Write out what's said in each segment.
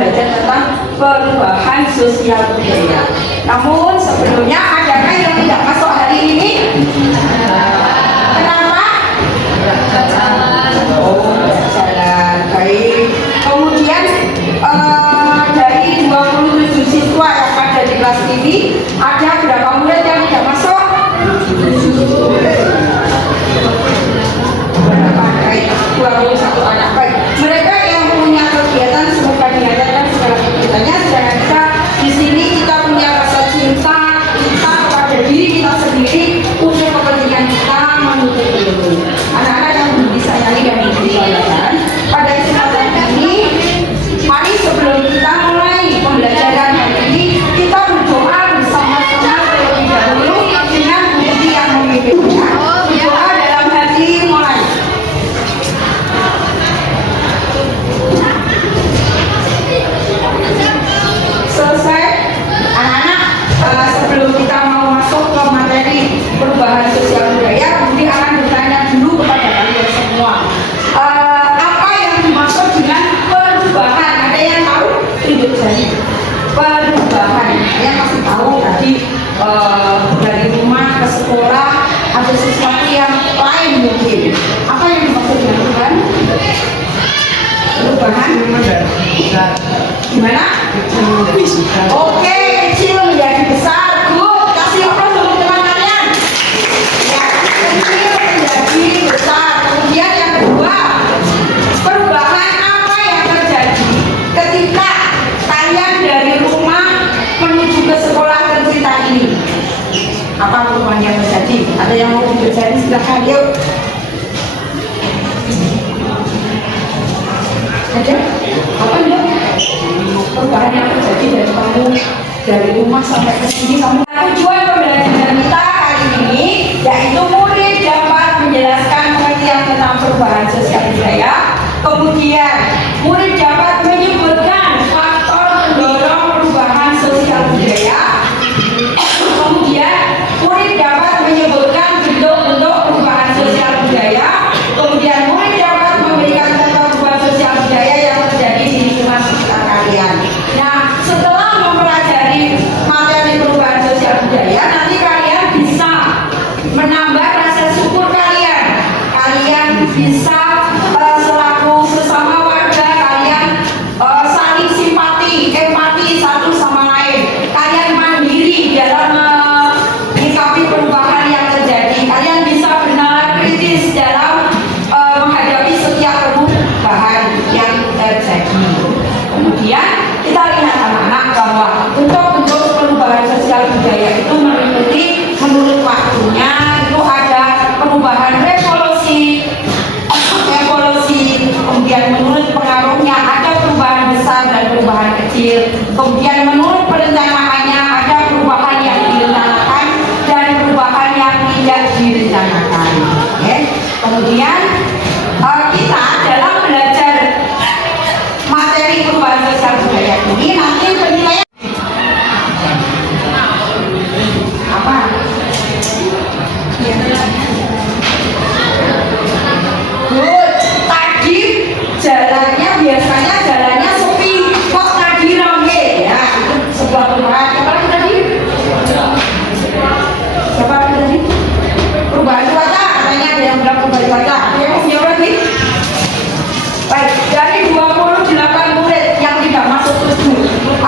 belajar tentang perubahan sosial budaya. Namun sebelumnya adakah yang tidak masuk hari ini? Kenapa? Oh, jalan. Baik. Kemudian dari 27 siswa yang ada di kelas ini, ada berapa murid yang tidak masuk? 21 anak. Baik, mereka yang punya kegiatan semoga diadakan segala kegiatannya. Sedangkan kita di sini kita punya rasa cinta kita pada diri kita sendiri untuk kepentingan kita menuntut ilmu. Anak-anak yang disayangi dan dibanggakan, pada kesempatan ini, mari sebelum kita mulai pembelajaran hari ini, kita berdoa bersama-sama terlebih dahulu dengan bukti yang memimpinnya. Doa dalam hati mulai. Selesai, anak-anak, sebelum kita mau masuk ke materi perubahan sosial budaya, Budi akan bertanya dulu kepada kalian semua. Apa yang dimaksud dengan perubahan? Ada yang tahu? Tunjuk jari. Perubahan, yang kasih tahu tadi dari rumah ke sekolah ada sesuatu yang lain mungkin. Apa yang dimaksud dengan perubahan? Perubahan gimana? Oke, kecil menjadi besar. Good. Kasih aplaus untuk teman kalian. Ya, kecil menjadi besar. Kemudian yang kedua, perubahan apa yang terjadi ketika kalian dari rumah menuju ke sekolah tercinta ini? Apa perubahan yang terjadi? Ada yang mau dipelajari? Silahkan, yuk. Ada? Apa yuk? Perubahan yang terjadi dari kamu dari rumah sampai ke sini. Tujuan pembelajaran kita kali ini yaitu murid dapat menjelaskan pengertian tentang perubahan sosial budaya. Kemudian murid dapat menyebutkan faktor pendorong perubahan sosial budaya. Kemudian murid dapat menyebutkan bentuk-bentuk perubahan sosial budaya. Kemudian murid dapat memberikan contoh perubahan sosial budaya yang terjadi di lingkungan sekitar kalian. Nah, setelah mempelajari materi perubahan sosial budaya, nanti kalian bisa menambah rasa syukur kalian. Kalian bisa selaku sesama warga kalian saling simpati, empati satu sama lain. Kalian mandiri dalam menyikapi perubahan yang terjadi. Kalian bisa benar kritis dalam menghadapi setiap perubahan yang terjadi. Kemudian kita lihat anak-anak bahwa untuk bentuk perubahan sosial budaya itu meliputi menurut waktunya itu ada perubahan revolusi, kemudian menurut pengaruhnya ada perubahan besar dan perubahan kecil, kemudian menurut perencanaannya ada perubahan yang direncanakan dan perubahan yang tidak direncanakan. Oke. Kemudian kita dalam belajar materi perubahan sosial budaya ini nanti penilaian apa? Good. Tadi jalannya biasanya jalannya sepi, kok tadi ramai ya? Itu sebuah perubahan. Apa lagi tadi? Siapa tadi? Perubahan cuaca. Katanya ada yang bilang perubahan cuaca. Ada yang mau jawab lagi? Baik, dari 28 murid yang tidak masuk 7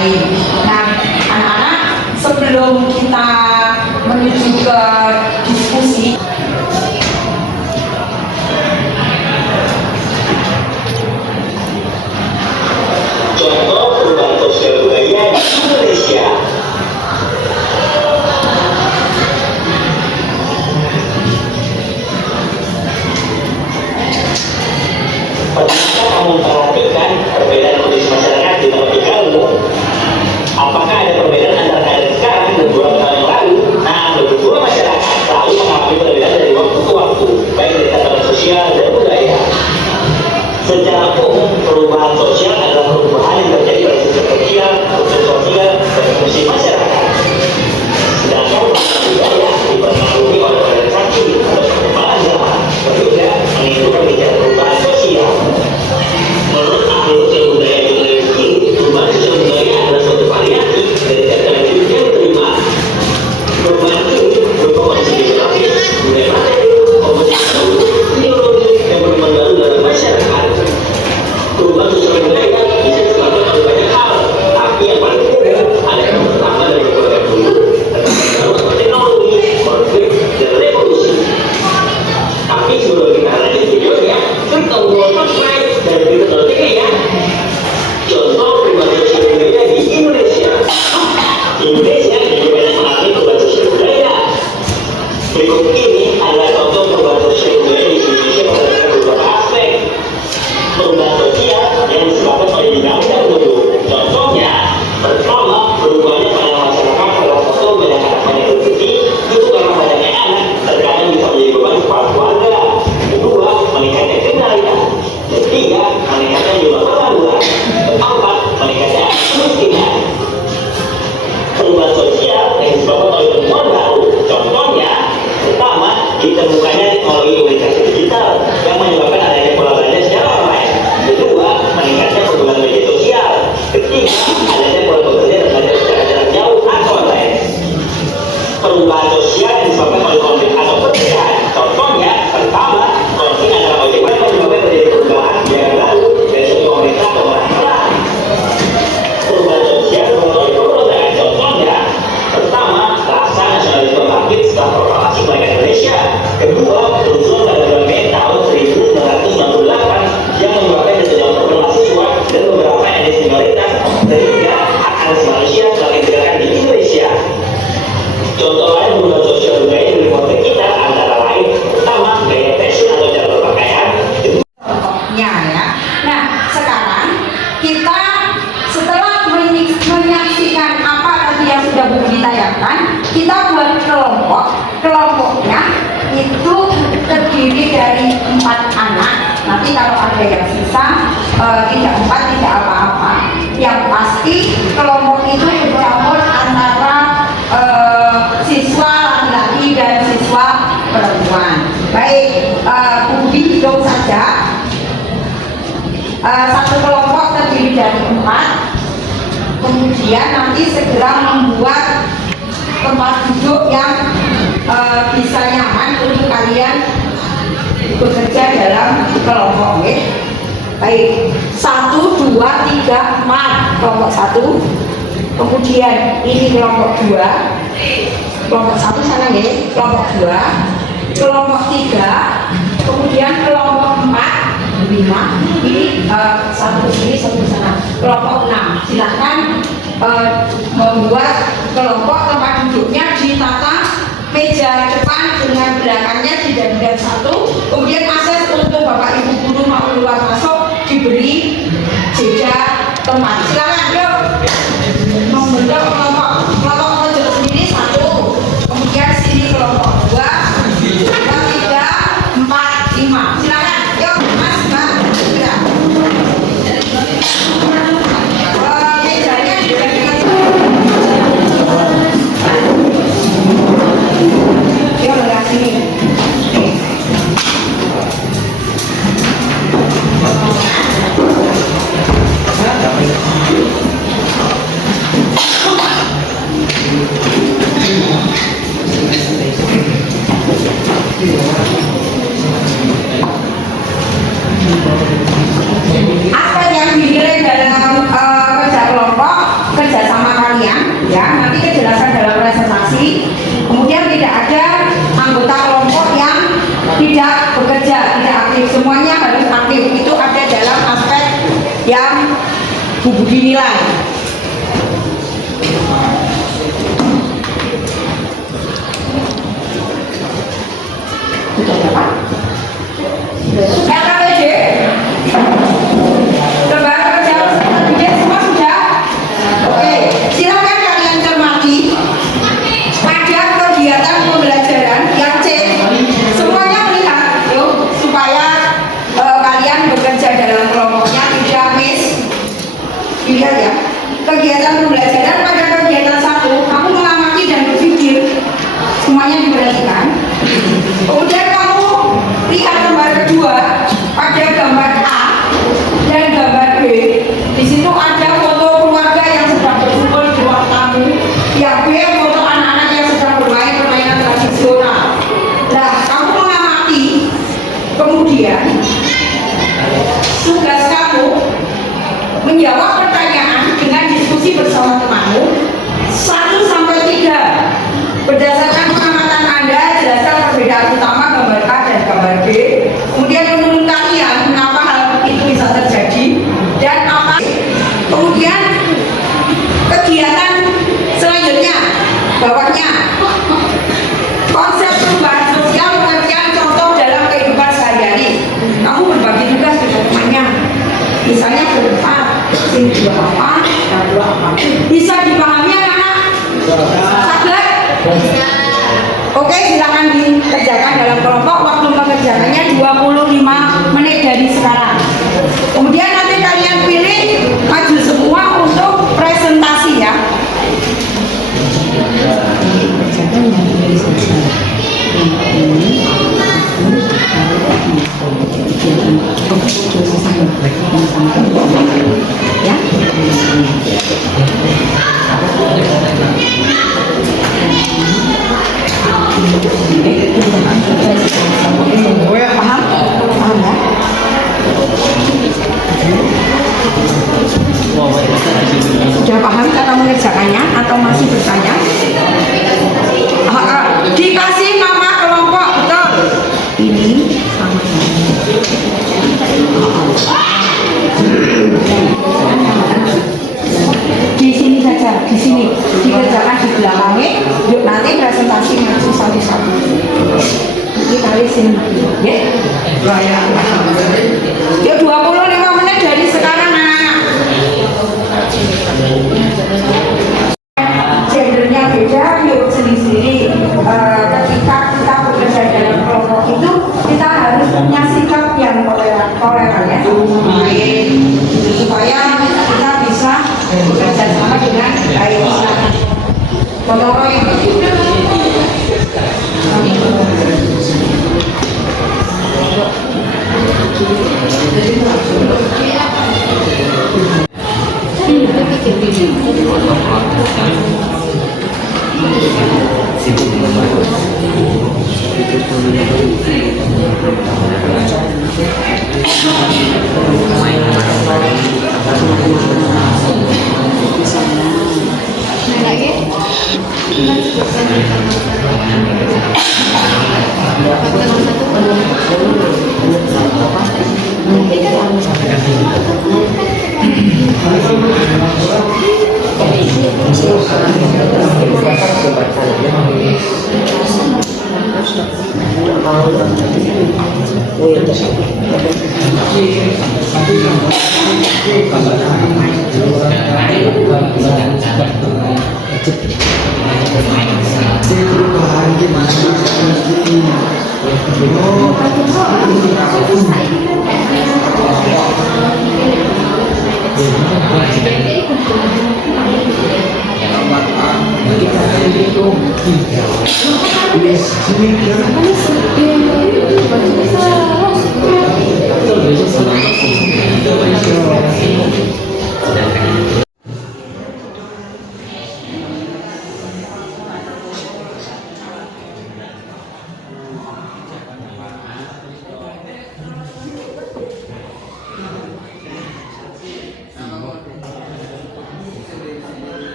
lain. Nah, anak-anak, sebelum kita menuju ke diskusi, contoh perubahan sosial budaya di Indonesia. Pernahkah kamu perhatikan perbedaan kondisi masyarakat di tempat tinggalmu? Apakah ada perbedaan antara keadaan sekarang dan beberapa tahun yang lalu? Nah, berdua masyarakat selalu mengalami perbedaan dari waktu ke waktu, baik dari tatanan sosial dan budaya. Secara umum, perubahan sosial adalah perubahan yang terjadi pada sistem sosial, struktur sosial, dan fungsi masyarakat. Sedangkan perubahan budaya dipengaruhi oleh organisasi atau perkembangan zaman, berbeda menimbulkan gejala perubahan sosial. Menurut ahli sosial budaya John Lewski, perubahan sosial budaya adalah suatu variasi dari cara hidup yang diterima. Perubahan ini berupa kondisi geografis, budaya materi, komposisi penduduk, ideologi, dan perubahan baru dalam masyarakat. Perubahan sosial budaya bisa disebabkan oleh banyak hal, tapi yang paling umum ada yang pertama dari perubahan dulu, baru atau teknologi, konflik, dan revolusi. Tapi sebelum kita lanjut videonya, klik tombol subscribe dan beritahu notifikasi ya. Contoh perubahan sosial budaya di Indonesia. Indonesia juga banyak mengalami perubahan sosial budaya. Berikut ini adalah contoh perubahan sosial budaya di Indonesia berdasarkan beberapa aspek. Perubahan sosial yang disebabkan oleh dinamika penduduk. Contohnya, pertama, berubahnya pandangan masyarakat terhadap satu banyak anak banyak rezeki itu karena banyaknya anak terkadang bisa menjadi beban kepala keluarga. Kedua, meningkatnya kriminalitas. Ketiga, meningkatnya jumlah pengangguran. Keempat, meningkatnya kemiskinan. Perubahan sosial yang disebabkan oleh temuan baru. Contohnya, pertama, ditemukannya teknologi komunikasi digital yang menyebabkan adanya pola belanja secara online. Kedua, meningkatnya penggunaan media sosial. Ketiga, adanya pola bekerja dan belajar secara jarak jauh atau online. Perubahan sosial yang disebabkan oleh konflik atau pertikaian. Contohnya, pertama, konflik antara ojek yang menyebabkan terjadi perubahan biaya baru dari suatu komunitas atau orang perang. Perubahan sosial disebabkan oleh pemberontakan. Contohnya, pertama, rasa nasionalisme bangkit setelah proklamasi kemerdekaan Indonesia. Kedua, kerusuhan pada bulan Mei tahun 1998 yang menyebabkan jatuhnya korban mahasiswa dan beberapa etnis minoritas sehingga hak asasi manusia telah ditegakkan di Indonesia. Contoh lain perubahan sosial budaya di lingkungan kita antara lain, pertama, gaya fashion atau cara berpakaian. contohnya ya. Nah, sekarang kita setelah menyaksikan apa tadi yang sudah Bu ditayangkan, kita buat kelompok. Kelompoknya itu terdiri dari 4 anak. Nanti kalau ada yang sisa, tidak 4, tidak apa-apa. Yang pasti kelompok itu bercampur antara siswa laki-laki dan siswa perempuan. Baik, Budi hitung saja. Satu kelompok terdiri dari 4. Kemudian nanti segera membuat tempat duduk yang bisa nyaman untuk kalian bekerja dalam kelompok. Baik, 1, 2, 3, 4. Kelompok 1. Kemudian ini kelompok 2. Kelompok 1 sana ya. Kelompok 2. Kelompok 3. Kemudian kelompok 4, 5. Ini satu sini, satu sana. Kelompok 6. Silahkan membuat kelompok tempat duduknya ditata meja depan dengan belakangnya dijadikan satu. Kemudian akses untuk Bapak Ibu guru mau keluar masuk diberi jeda tempat. Silakan yuk membentuk kelompok. Kelompok pojok sendiri 1. Kemudian sini kelompok 2, 3, 4, 5. Silakan yuk Mas, Mbak, segera. Mejanya dijadikan yuk belah sini. kerjasama kalian, ya nanti kejelasan dalam presentasi. Kemudian tidak ada anggota kelompok yang tidak bekerja, tidak aktif, semuanya harus aktif. Itu ada dalam aspek yang Bu Budi nilai. LKPD, lembaga kerja LKPD semua sudah. Oke, silakan kalian cermati pada kegiatan pembelajaran yang C. Semuanya melihat, yuk, supaya kalian bekerja dalam kelompoknya tidak miss. Lihat ya, kegiatan pembelajaran pada kegiatan 1, kamu mengamati dan berpikir, semuanya diperhatikan. Kemudian kamu lihat gambar kedua pada gambar A dan gambar B. Di situ ada foto keluarga yang sedang berkumpul di ruang tamu. Yang B foto anak-anak yang sedang bermain permainan tradisional. Nah, kamu mengamati. Kemudian tugas kamu menjawab pertanyaan dengan diskusi bersama temanmu 1 sampai 3. Berdasarkan pengamatan Anda, jelaskan perbedaan utama gambar A dan gambar B. Kemudian menurut kalian kenapa hal itu bisa terjadi dan apa. Kemudian kegiatan selanjutnya, bawahnya konsep perubahan sosial, pengertian contoh dalam kehidupan sehari-hari. Kamu berbagi tugas dengan temannya. Misalnya ke depan, sini dua apa, dan dua apa. Bisa dipahami anak-anak? Sabar? Oke, silakan dikerjakan dalam kelompok. Waktu pengerjaannya 25 menit dari sekarang. Kemudian nanti kalian pilih maju semua untuk presentasi ya. Ya. Paham? Paham ya? Sudah paham cara mengerjakannya atau masih bertanya? Dikasih nama kelompok, betul? Ini sama. Di sini saja, di sini dikerjakan di belakangnya. Yuk nanti presentasi masih satu-satu. Ini kali sini, ya? Yuk 25 menit dari sekarang, anak-anak. Gendernya beda, yuk sendiri-sendiri. Ketika kita bekerja dalam kelompok itu, kita harus punya sikap yang toleran ya, supaya kita bisa bekerja sama dengan baik. Gotong royong.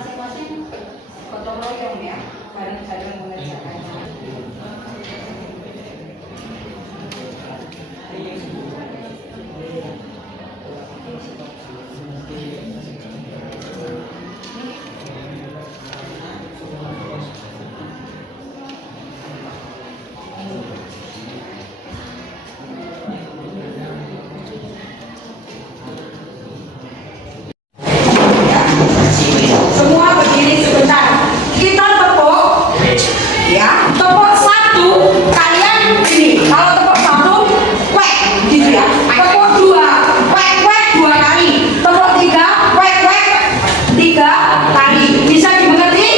masing-masing gotong royong ya, bareng-bareng mengerjakannya. Semua berdiri sebentar. Kita tepuk, ya. Tepuk satu, kalian ini. Kalau tepuk satu, wek, gitu ya. Tepuk dua, wek, wek dua kali. Tepuk tiga, wek, wek tiga kali. Bisa dimengerti?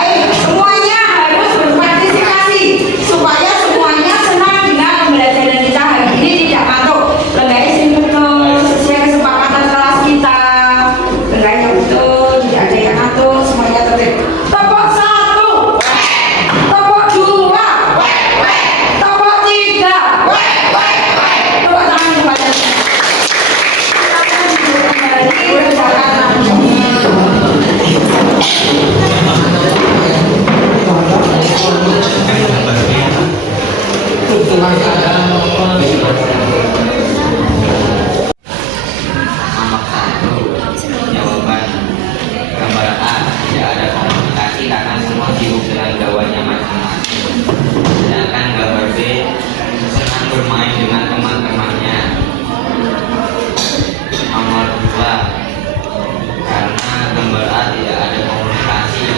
Ayo, semuanya harus berpartisipasi supaya semuanya senang dengan pembelajaran kita hari ini, tidak ngantuk. Lengganya sini betul sesuai kesepakatan kelas kita. Lengganya betul, tidak ada yang ngantuk, semuanya tertib. Tepuk satu, wek. Tepuk dua, wek, wek. Tepuk tiga, wek, wek, wek. Tepuk tangan kepada kita akan duduk kembali kerjakan lagi. Jawaban gambar A, tidak ada komunikasi karena semua sibuk dengan gawanya masing-masing. Sedangkan gambar B senang bermain dengan teman-temannya. Nomor 2, karena gambar A tidak ada komunikasi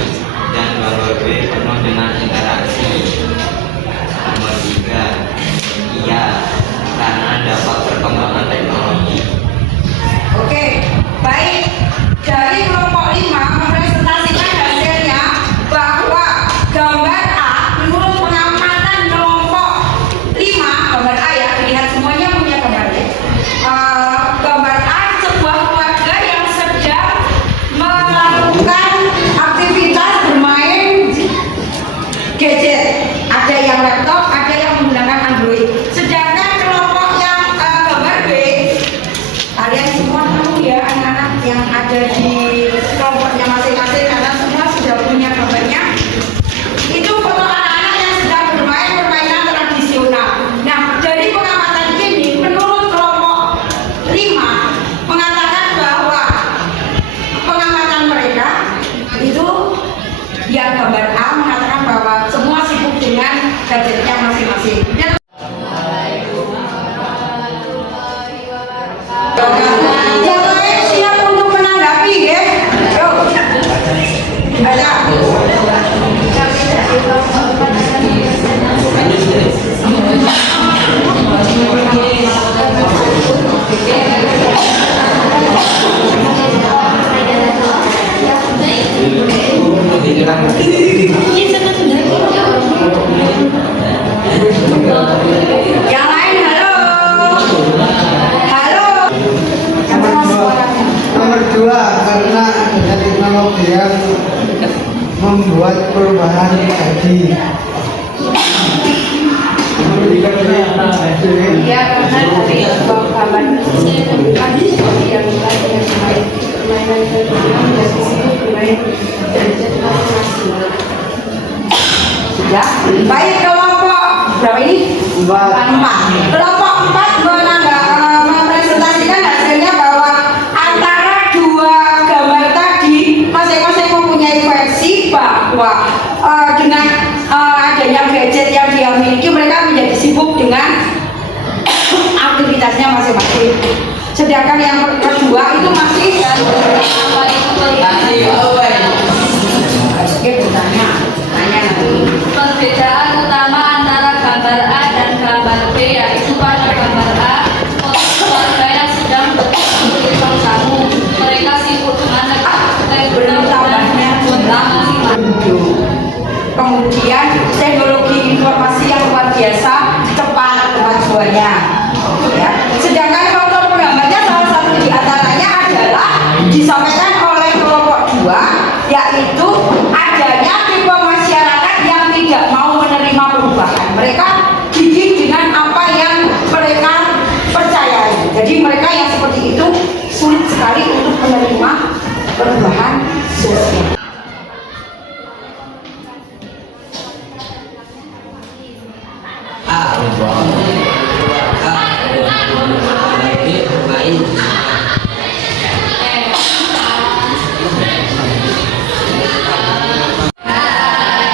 dan gambar B penuh dengan interaksi. Nomor 3, iya, karena dapat perkembangan teknologi. Oke, baik. Dari kelompok 5 mempresentasikan hasilnya bahwa gambar A menurut pengamatan kelompok 5, gambar A ya, lihat semuanya punya gambarnya. Gambar A sebuah keluarga yang sedang melakukan aktivitas bermain gadget. Ada yang laptop, ada yang menggunakan Android. Sedangkan kelompok yang gambar B, kalian semua tahu ya anak-anak yang ada di kelompoknya masing-masing karena semua sudah punya gambarnya. Itu foto anak-anak yang sedang bermain permainan tradisional. Nah, dari pengamatan ini menurut kelompok 5 mengatakan bahwa pengamatan mereka itu yang gambar A mengatakan bahwa semua sibuk dengan gadgetnya masing-masing. Yang lain siap untuk menanggapi ya? Yuk. Ada. Yang lain halo. Halo. Nomor 2, karena adanya teknologi yang membuat perubahan gaji. Nomor 3 Ya, karena dari gambar tadi yang permainan tradisional menjadi sibuk bermain gadget masing-masing. Sudah. Baik, kelompok berapa ini? 4. Kelompok 4 mempresentasikan hasilnya bahwa antara dua gambar tadi masing-masing mempunyai versi bahwa dengan adanya gadget yang dia miliki mereka menjadi sibuk dengan aktivitasnya masing-masing. Sedangkan yang kedua itu masih bertanya nanti. Perbedaan utama antara gambar A dan gambar B yaitu pada gambar A keluarga yang sedang bertemu di ruang tamu. Mereka sibuk dengan bertambahnya jumlah penduduk. Kemudian teknologi informasi yang luar biasa cepat kemajuannya. Ya. Sedangkan faktor penggambarnya salah satu di antaranya adalah disampaikan oleh kelompok 2, yaitu adanya tipe masyarakat yang tidak mau menerima perubahan. Mereka gigih dengan apa yang mereka percayai. Jadi mereka yang seperti itu sulit sekali untuk menerima perubahan sosial.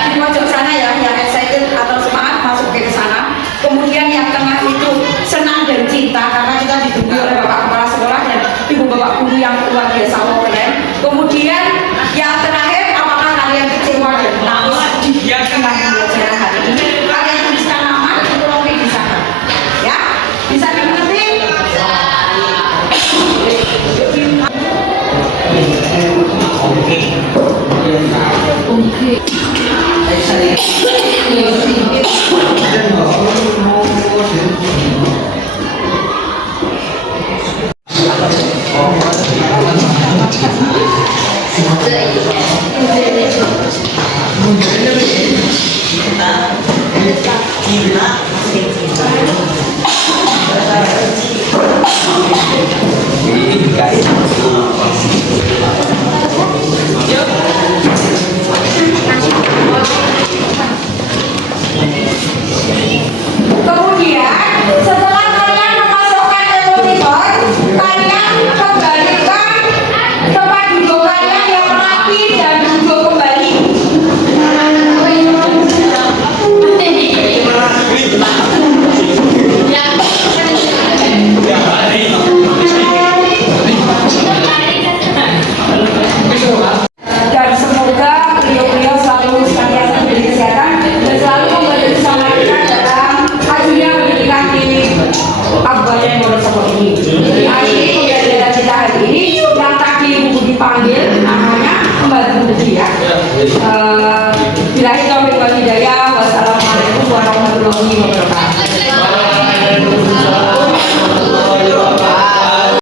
Di pojok sana ya, yang excited atau semangat masuk ke sana. Kemudian yang tengah itu senang dan cinta karena kita dibimbing oleh Bapak Kepala Sekolah dan Ibu Bapak Guru yang luar biasa keren. Kemudian yang terakhir, apakah kalian kecewa dan nangis di tengah pembelajaran hari ini? Kalian tuliskan nama, tolong di sana. Ya, bisa dimengerti? Kemudian setelah kalian memasukkan emoticon, kalian kembalikan tempat duduk kalian yang rapi dan duduk kembali. Dan semoga beliau-beliau selalu senantiasa diberi kesehatan dan selalu membantu bersama kita dalam hasilnya pendidikan di Kabupaten Wonosobo ini. Hari ini pembelajaran kita hari ini yang tadi Ibu dipanggil namanya pembantu Budi ya. Bilahi taufiq wal hidayah. Wassalamualaikum warahmatullahi wabarakatuh.